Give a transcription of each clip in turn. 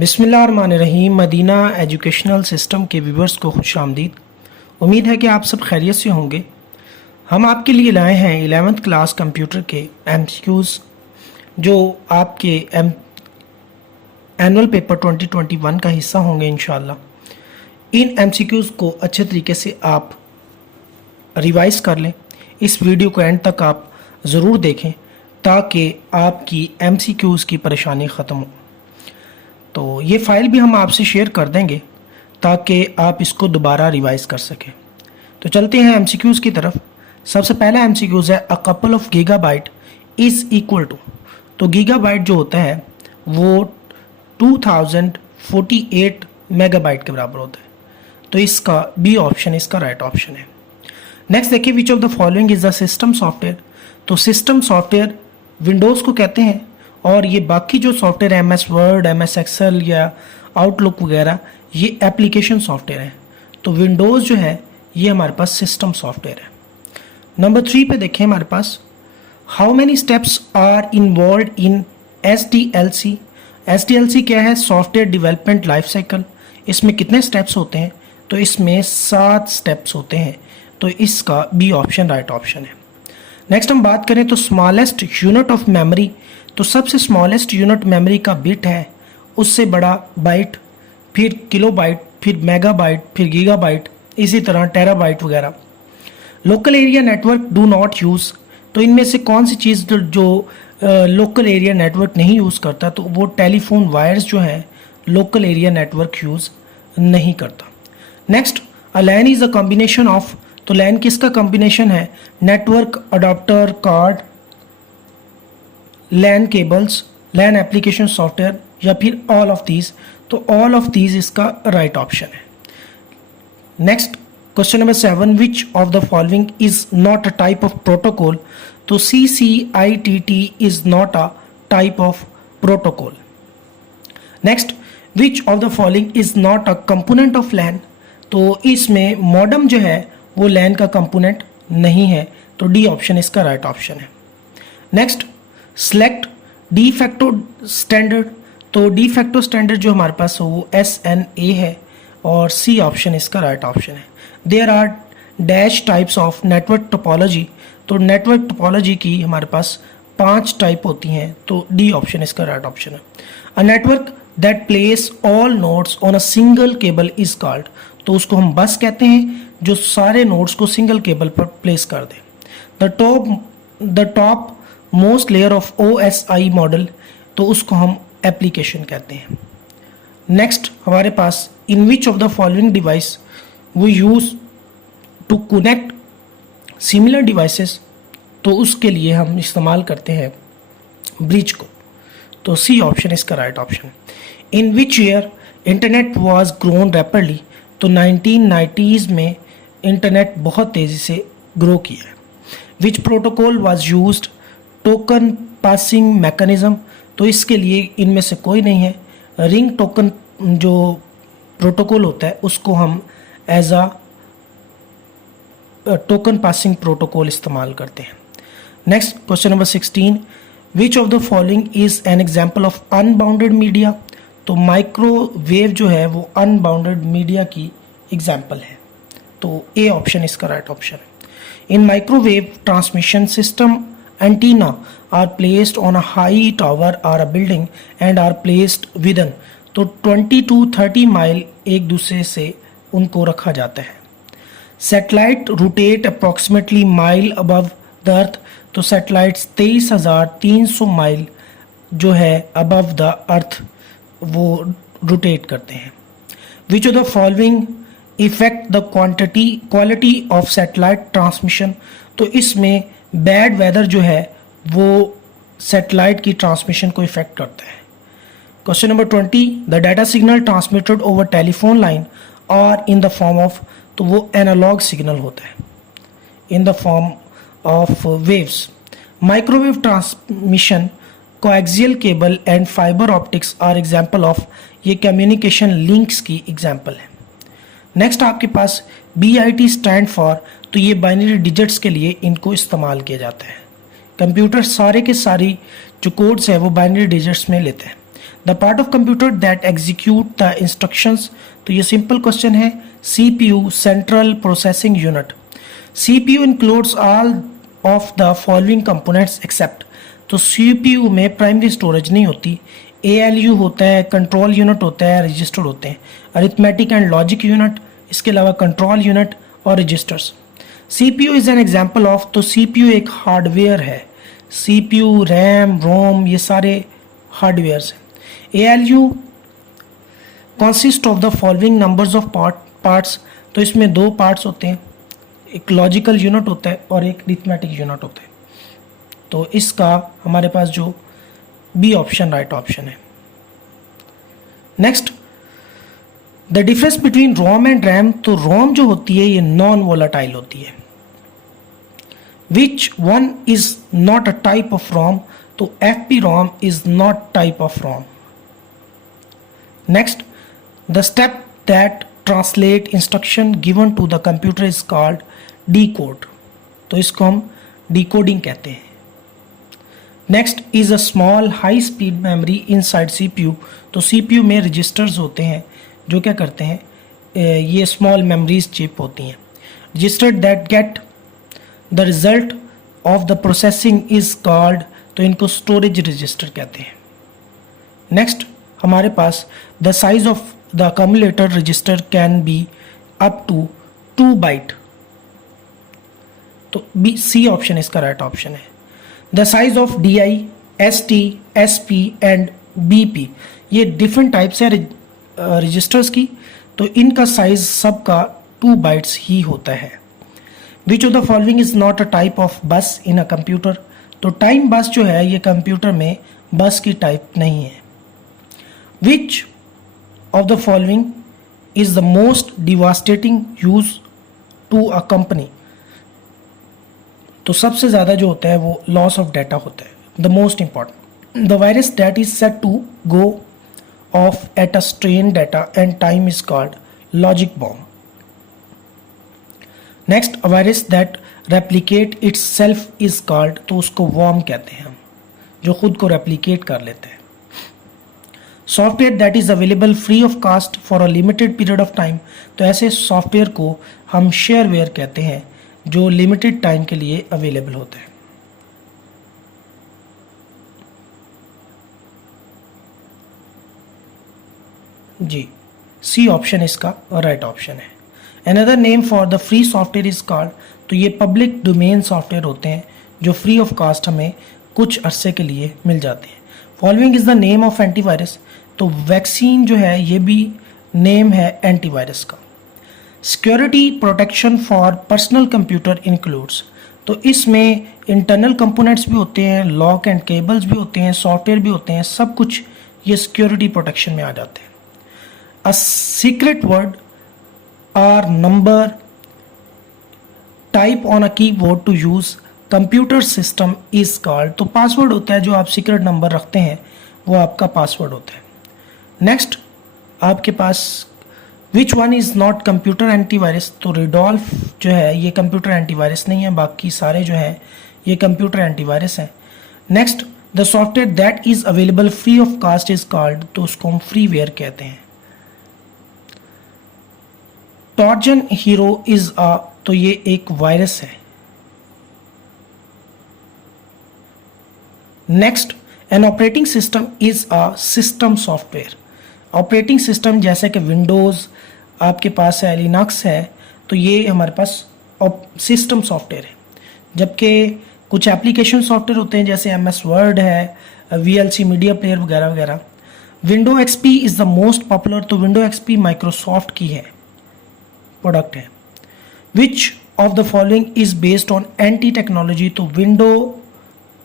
बिस्मिल्लाहिर्रहमानिर्रहीम। Medina educational system के viewers को खुशामदीद। उम्मीद है कि आप सब खैरियत से होंगे। हम आपके लिए लाए हैं 11th क्लास कंप्यूटर के MCQs जो आपके एनुअल पेपर 2021 का हिस्सा होंगे इंशाल्लाह। इन MCQs को अच्छे तरीके से आप रिवाइज़ कर लें। इस वीडियो को एंड तक आप ज़रूर देखें ताकि आपकी MCQs की परेशानी ख़त्म हो। तो ये फ़ाइल भी हम आपसे शेयर कर देंगे ताकि आप इसको दोबारा रिवाइज़ कर सकें। तो चलते हैं MCQs की तरफ। सबसे पहला MCQs है a couple of gigabyte is equal to. तो गीगाबाइट जो होता है वो 2048 मेगाबाइट के बराबर होता है। तो इसका बी ऑप्शन इसका राइट ऑप्शन है। नेक्स्ट देखिए, विच of the following is the system software. तो सिस्टम सॉफ्टवेयर विंडोज़ को कहते हैं और ये बाकी जो सॉफ्टवेयर है MS वर्ड, MS एक्सेल या आउटलुक वगैरह ये एप्लीकेशन सॉफ्टवेयर है। तो विंडोज़ जो है ये हमारे पास सिस्टम सॉफ्टवेयर है। नंबर 3 पे देखें हमारे पास how many steps are involve in SDLC। SDLC क्या है? Software development life cycle. इसमें कितने स्टेप्स होते हैं? तो इसमें 7 स्टेप्स होते हैं। तो इसका बी ऑप्शन राइट ऑप्शन है। नेक्स्ट हम बात करें तो स्मॉलेस्ट यूनिट ऑफ मेमोरी। तो सबसे स्मॉलेस्ट यूनिट मेमोरी का बिट है, उससे बड़ा बाइट, फिर किलोबाइट, फिर मेगाबाइट, फिर गीगाबाइट, इसी तरह टेराबाइट वगैरह। Local area network do not use. तो इनमें से कौन सी चीज़ जो लोकल एरिया नेटवर्क नहीं यूज़ करता? तो वो टेलीफोन वायर्स जो हैं लोकल एरिया नेटवर्क यूज़ नहीं करता। Next, a LAN is a combination of. तो लैन किसका कॉम्बिनेशन है? Network, adapter, card, LAN cables, LAN application software या फिर ऑल ऑफ दीज। तो ऑल ऑफ दीज इसका राइट ऑप्शन है। Next question number 7, which of the following is not a type of protocol. तो CCITT is not a type of protocol. Next, which of the following is not a component of लैन। तो इसमें modem जो है वो लैन का component नहीं है। तो डी ऑप्शन इसका राइट ऑप्शन है। Next, select de facto standard. तो डी फैक्टो स्टैंडर्ड जो हमारे पास हो वो SNA है और सी ऑप्शन इसका राइट ऑप्शन है। There are dash types of network topology. तो नेटवर्क टोपोलॉजी की हमारे पास 5 टाइप होती हैं। तो डी ऑप्शन इसका राइट ऑप्शन है। A network that place all nodes on a single cable is called. तो उसको हम बस कहते हैं जो सारे नोड्स को सिंगल केबल पर प्लेस कर दे। The top most layer of OSI model. तो उसको हम एप्लीकेशन कहते हैं। नेक्स्ट हमारे पास in which of the following device we use to connect similar devices. तो उसके लिए हम इस्तेमाल करते हैं ब्रिज को। तो सी ऑप्शन इसका राइट ऑप्शन है। In which year internet was grown rapidly. तो 1990s में इंटरनेट बहुत तेज़ी से ग्रो किया है। विच protocol was used token passing mechanism. तो इसके लिए इनमें से कोई नहीं है। रिंग टोकन जो प्रोटोकॉल होता है उसको हम as a token passing protocol इस्तेमाल करते हैं। Next question number 16, which of the following is an example of unbounded media. तो माइक्रोवेव जो है वो अनबाउंडेड मीडिया की एग्जाम्पल है। तो ए ऑप्शन इसका राइट ऑप्शन है। In microwave transmission system antenna are placed on a high tower or a building and are placed within। तो 20 to 30 माइल एक दूसरे से उनको रखा जाता है। Satellite rotate approximately mile above the earth. तो सैटेलाइट्स 23,300 माइल जो है अबव द अर्थ वो रोटेट करते हैं। Which of the following effect the quality of satellite transmission. तो इसमें बैड वेदर जो है वो सैटेलाइट की ट्रांसमिशन को इफेक्ट करता है। Question number 20, the data signal transmitted over telephone line और इन द फॉर्म ऑफ। तो वो एनालॉग सिग्नल होता है in the form of waves. Microwave transmission, coaxial cable and fibre optics are example of. ये communication links की example है। Next आपके पास BIT स्टैंड फॉर। तो ये बाइनरी डिजिट्स के लिए इनको इस्तेमाल किया जाता है। कंप्यूटर सारे के सारी जो कोड्स है वो बाइनरी डिजिट्स में लेते हैं। The part of computer that execute the instructions, तो ये सिंपल क्वेश्चन है। CPU central processing unit, CPU includes all of the following components except, तो CPU में प्राइमरी स्टोरेज नहीं होती, ALU होता है, कंट्रोल यूनिट होता है, रजिस्टर होते हैं, अरिथमेटिक एंड लॉजिक यूनिट, इसके अलावा कंट्रोल यूनिट और registers. CPU is an example of, तो CPU एक हार्डवेयर है, CPU, रैम, रोम ये सारे हार्डवेयर्स हैं। ALU consist of the following numbers of parts, तो इसमें दो पार्ट्स होते हैं, एक लॉजिकल यूनिट होता है और एक अरिथमेटिक यूनिट होता है। तो इसका हमारे पास जो बी ऑप्शन राइट ऑप्शन है। Next, the difference between ROM and RAM, तो रोम जो होती है ये नॉन वोलाटाइल होती है। Which one is not a type of ROM, तो FP ROM is not type of ROM. Next, the step that translate instruction given to the computer is called decode, तो इसको हम डिकोडिंग कहते हैं। Next is a small high speed memory inside CPU, तो CPU में registers होते हैं जो क्या करते हैं, ये स्मॉल मेमोरीज चिप होती हैं। Register that get the result of the processing is called, तो इनको स्टोरेज रजिस्टर कहते हैं। नेक्स्ट हमारे पास the size of the accumulator register can be up to 2 byte, तो C ऑप्शन इसका राइट ऑप्शन है। The size of DI, ST, SP and BP, ये डिफरेंट टाइप्स हैं रजिस्टर्स की, तो इनका साइज सबका 2 बाइट्स ही होता है। Which of the following is not a type of बस इन अ कंप्यूटर, तो टाइम बस जो है ये कंप्यूटर में बस की टाइप नहीं है। Which of the following is the most devastating use to a company, तो सबसे ज़्यादा जो होता है वो लॉस ऑफ डाटा होता है। The most important, the virus that is set to go off at a strain data and time is called logic bomb. Next, a virus that replicate itself is called, तो उसको warm कहते हैं हम, जो खुद को replicate कर लेते हैं। Software that is available free of cost for a limited period of time, तो ऐसे सॉफ्टवेयर को हम शेयरवेयर कहते हैं जो लिमिटेड टाइम के लिए अवेलेबल होता है। जी, C ऑप्शन इसका राइट ऑप्शन है। Another name for the free software is called, तो ये पब्लिक डोमेन सॉफ्टवेयर होते हैं जो फ्री ऑफ कास्ट हमें कुछ अरसे के लिए मिल जाते हैं। Following is the name of antivirus, तो वैक्सीन जो है ये भी नेम है एंटीवायरस का। Security protection for personal computer includes, तो इसमें इंटरनल कंपोनेंट्स भी होते हैं, लॉक एंड केबल्स भी होते हैं, सॉफ्टवेयर भी होते हैं, सब कुछ ये सिक्योरिटी प्रोटेक्शन में आ जाते हैं। अ सीक्रेट वर्ड और number type on a keyboard to use computer system is called, तो पासवर्ड होता है जो आप सीक्रेट नंबर रखते हैं वो आपका पासवर्ड होता है। नेक्स्ट आपके पास which one is not computer antivirus, तो रिडोल्फ जो है ये कंप्यूटर एंटीवायरस नहीं है, बाकी सारे जो हैं ये कंप्यूटर एंटीवायरस हैं। Next, the software that is available free of cost is called, तो उसको हम फ्रीवेयर कहते हैं। ट्रोजन हीरो इज अ, तो ये एक वायरस है। Next, N operating system is a system software. Operating system जैसे कि विंडोज़ आपके पास है, लिनक्स है, तो ये हमारे पास सिस्टम सॉफ्टवेयर है। जबकि कुछ एप्लीकेशन सॉफ्टवेयर होते हैं जैसे MS वर्ड है, VLC मीडिया प्लेयर वगैरह वगैरह। Window XP is the most popular, तो विंडो XP माइक्रोसॉफ्ट की है प्रोडक्ट है। Which of the following is based on NT technology, तो विंडो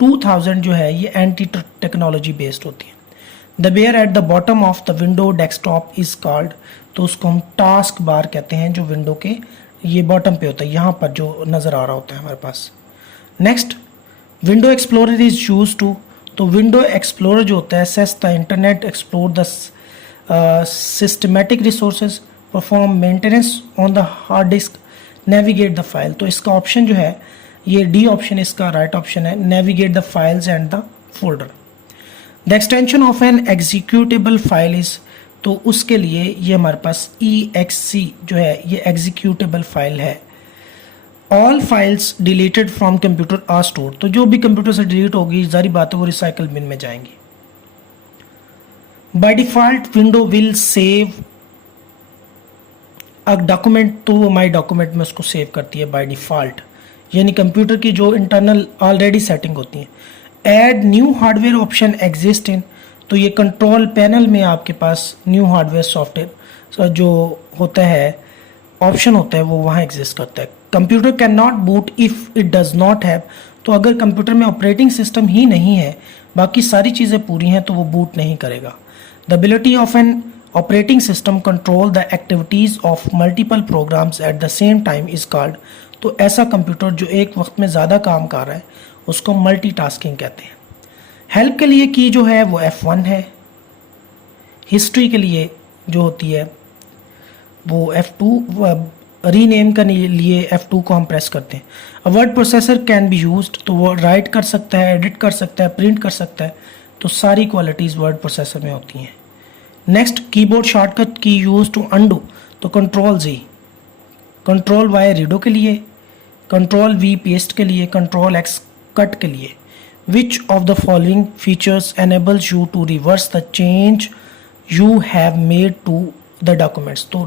2000 जो है ये एंटी टेक्नोलॉजी बेस्ड होती है। The bar at the bottom of the window desktop is called, तो उसको हम टास्क बार कहते हैं जो विंडो के ये बॉटम पे होता है, यहाँ पर जो नज़र आ रहा होता है हमारे पास। Next, window explorer is use to, तो विंडो एक्सप्लोरर जो होता है access the internet, explore the systematic resources, perform maintenance on the hard disk, navigate the file, तो इसका ऑप्शन जो है ये D ऑप्शन इसका राइट ऑप्शन है, navigate the files and the folder. The extension of an executable file is, तो उसके लिए ये हमारे पास EXC जो है ये एग्जीक्यूटेबल फाइल है। All files deleted from computer are store, तो जो भी कंप्यूटर से डिलीट होगी जारी बात है वो रिसाइकल बिन में जाएंगी। By default window will save a document, तो माई डॉक्यूमेंट में उसको सेव करती है बाय डिफॉल्ट, यानी कंप्यूटर की जो इंटरनल ऑलरेडी सेटिंग होती है। Add new hardware option exist in, तो ये कंट्रोल पैनल में आपके पास न्यू हार्डवेयर सॉफ्टवेयर जो होता है ऑप्शन होता है वो वहाँ एग्जिस्ट करता है। Computer can not boot if it does not have, तो अगर कंप्यूटर में ऑपरेटिंग सिस्टम ही नहीं है बाकी सारी चीज़ें पूरी हैं तो वो बूट नहीं करेगा। The ability of an operating system control the activities of multiple programs at the same time is called, तो ऐसा कंप्यूटर जो एक वक्त में ज़्यादा काम कर रहा है उसको मल्टीटास्किंग कहते हैं। हेल्प के लिए की जो है वो F1 है, हिस्ट्री के लिए जो होती है वो F2, रीनेम करने लिए F2 को हम प्रेस करते हैं। A word processor can be used, तो वो राइट कर सकता है, एडिट कर सकता है, प्रिंट कर सकता है, तो सारी क्वालिटीज़ वर्ड प्रोसेसर में होती हैं। नेक्स्ट कीबोर्ड शॉर्टकट की यूज टू अंडू, तो control Z, control Y redo के लिए, कंट्रोल V पेस्ट के लिए, कंट्रोल X कट के लिए। Which of the following features enables you to reverse the change you have made to the documents, तो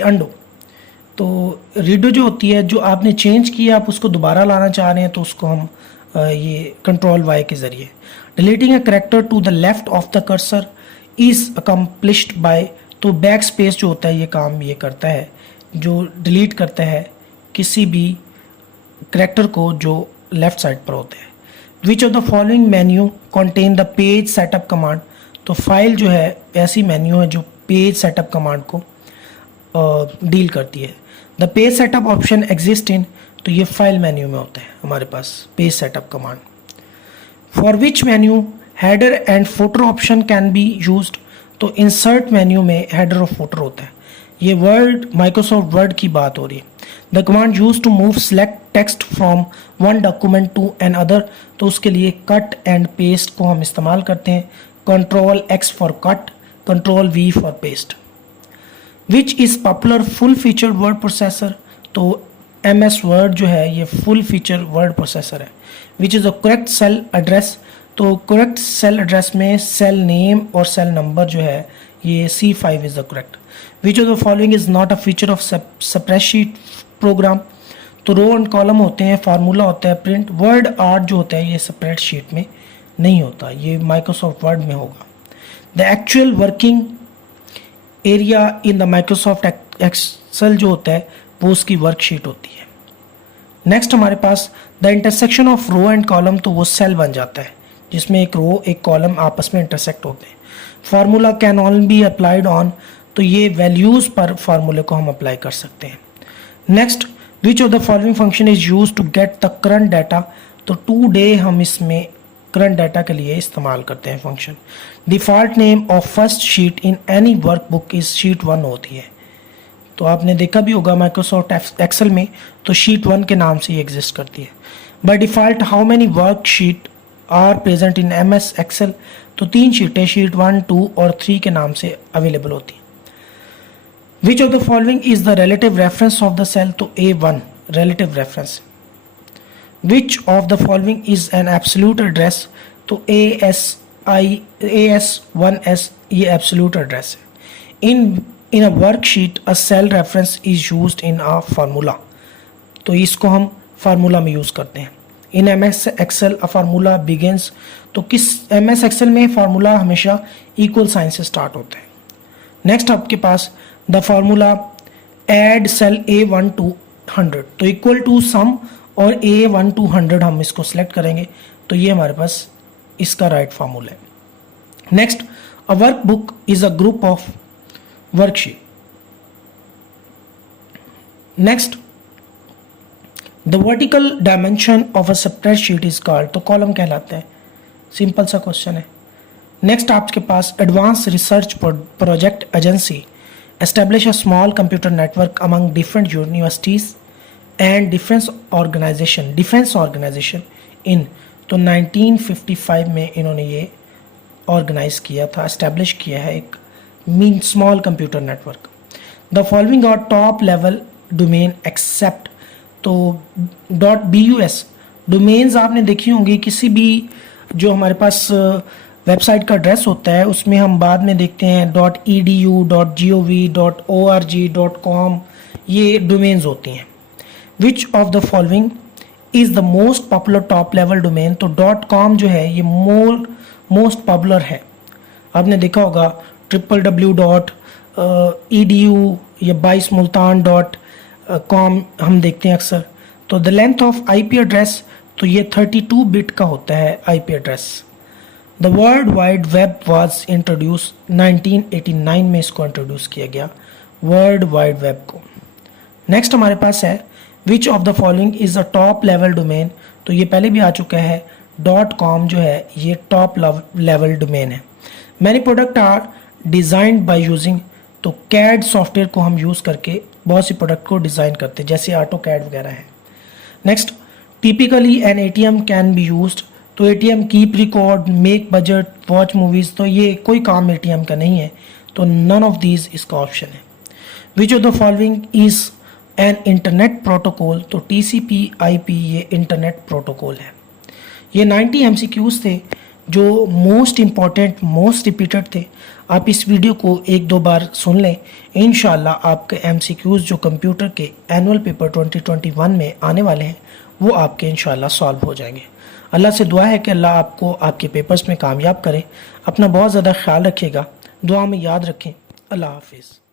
undo. तो redo जो होती है जो आपने चेंज किया आप उसको दोबारा लाना चाह रहे हैं तो उसको हम ये कंट्रोल Y के ज़रिए। Deleting a character to the left of the cursor is accomplished by, तो बैक स्पेस जो होता है ये काम ये करता है जो डिलीट करता है किसी भी करेक्टर को जो लेफ्ट साइड पर होते हैं। Which of the following menu contain the page setup command, तो फाइल जो है ऐसी मेन्यू है जो पेज सेटअप कमांड को डील करती है। The page setup option exist in, तो ये फाइल मेन्यू में होता है हमारे पास page setup command. For which menu header and footer option can be used, तो इंसर्ट मेन्यू में हेडर और फुटर होता है। ये वर्ड माइक्रोसॉफ्ट वर्ड की बात हो रही है। The command use to move select text from one document to another, तो उसके लिए कट एंड पेस्ट को हम इस्तेमाल करते हैं। Control X for cut, control V for paste. Which is popular full feature word processor, तो MS word जो है ये फुल फीचर वर्ड प्रोसेसर है। Which is the correct cell address, तो करेक्ट सेल एड्रेस में सेल नेम और cell number जो है ये C5 is the correct. Which of the following is not a feature of spreadsheet program, तो row and column होते हैं, formula होता है, प्रिंट। वर्ड आर्ट जो होता है ये स्प्रेडशीट में नहीं होता, ये माइक्रोसॉफ्ट वर्ड में होगा। The actual working area in the Microsoft Excel जो होता है वो उसकी वर्कशीट होती है। नेक्स्ट हमारे पास the intersection of row and column, तो वो सेल बन जाता है जिसमें एक रो एक कॉलम आपस में इंटरसेक्ट होते हैं। Formula can on be applied on, तो ये वैल्यूज़ पर फार्मूले को हम अप्लाई कर सकते हैं। Next which of the following function is use to get the current data, तो टू डे हम इसमें करंट डाटा के लिए इस्तेमाल करते हैं function. Default name of first sheet in any workbook is sheet 1 होती है, तो आपने देखा भी होगा माइक्रोसॉफ्ट एक्सेल में तो शीट 1 के नाम से ही एग्जिस्ट करती है। By default how many work sheet are present in MS Excel, तो 3 शीटें शीट 1, 2 और 3 के नाम से अवेलेबल होती हैं। Which of the following is the relative reference of the cell, तो A1 relative reference. Which of the following is an absolute address, तो AS1S ये एब्सोल्यूट एड्रेस है। In a worksheet a cell reference is used in a formula, तो इसको हम formula में use करते हैं। In MS Excel a formula begins, तो किस MS एक्सेल में फार्मूला हमेशा इक्वल साइन से स्टार्ट होता है। नेक्स्ट आपके पास the formula add cell A1 to 100, तो इक्वल टू सम और A1 to 100 हम इसको सिलेक्ट करेंगे तो ये हमारे पास इसका राइट फार्मूला है। Next a workbook is a group of worksheet. Next the vertical dimension of a spreadsheet is called, तो कॉलम कहलाता है। सिंपल सा क्वेश्चन है। नेक्स्ट आपके पास advance research project agency establish a small computer network among different universities and defence organisation in तो 1955 में इन्होंने ये ऑर्गेनाइज किया था, एस्टेब्लिश किया है एक मीन small computer network. The following are top level domain except, तो .bus डोमेन्स आपने देखी होंगी, किसी भी जो हमारे पास वेबसाइट का एड्रेस होता है उसमें हम बाद में देखते हैं .edu, .gov, .org, .com, ये डोमेन्स होती हैं। Which of the following is the most popular top level domain, तो .com जो है ये मोस्ट पॉपुलर है। आपने देखा होगा www.edu या 22 multan.com हम देखते हैं अक्सर। तो the length of IP address, तो ये 32 बिट का होता है IP address. The world wide web was introduce 1989 में इसको इंट्रोड्यूस किया गया, वर्ल्ड वाइड वेब को। नेक्स्ट हमारे पास है which of the following is the top level domain, तो ये पहले भी आ चुका है, .com जो है ये टॉप लेवल डोमेन है। Many product are designed by using, तो CAD सॉफ्टवेयर को हम यूज़ करके बहुत सी प्रोडक्ट को डिज़ाइन करते हैं, जैसे AutoCAD वगैरह है। Next, typically an ATM can be used, तो ATM keep record, make budget, watch movies, तो ये कोई काम ATM का नहीं है, तो नन ऑफ दीज इसका ऑप्शन है। Which of the following is an internet protocol, तो TCP/IP ये इंटरनेट प्रोटोकॉल है। ये 90 MCQs थे जो मोस्ट इम्पॉर्टेंट, मोस्ट रिपीटेड थे। आप इस वीडियो को 1-2 बार सुन लें, इंशाल्लाह आपके MCQs जो कंप्यूटर के एनुअल पेपर 2021 में आने वाले हैं वो आपके इंशाल्लाह सॉल्व हो जाएंगे। अल्लाह से दुआ है कि अल्लाह आपको आपके पेपर्स में कामयाब करे। अपना बहुत ज़्यादा ख्याल रखिएगा, दुआ में याद रखें। अल्लाह हाफिज़।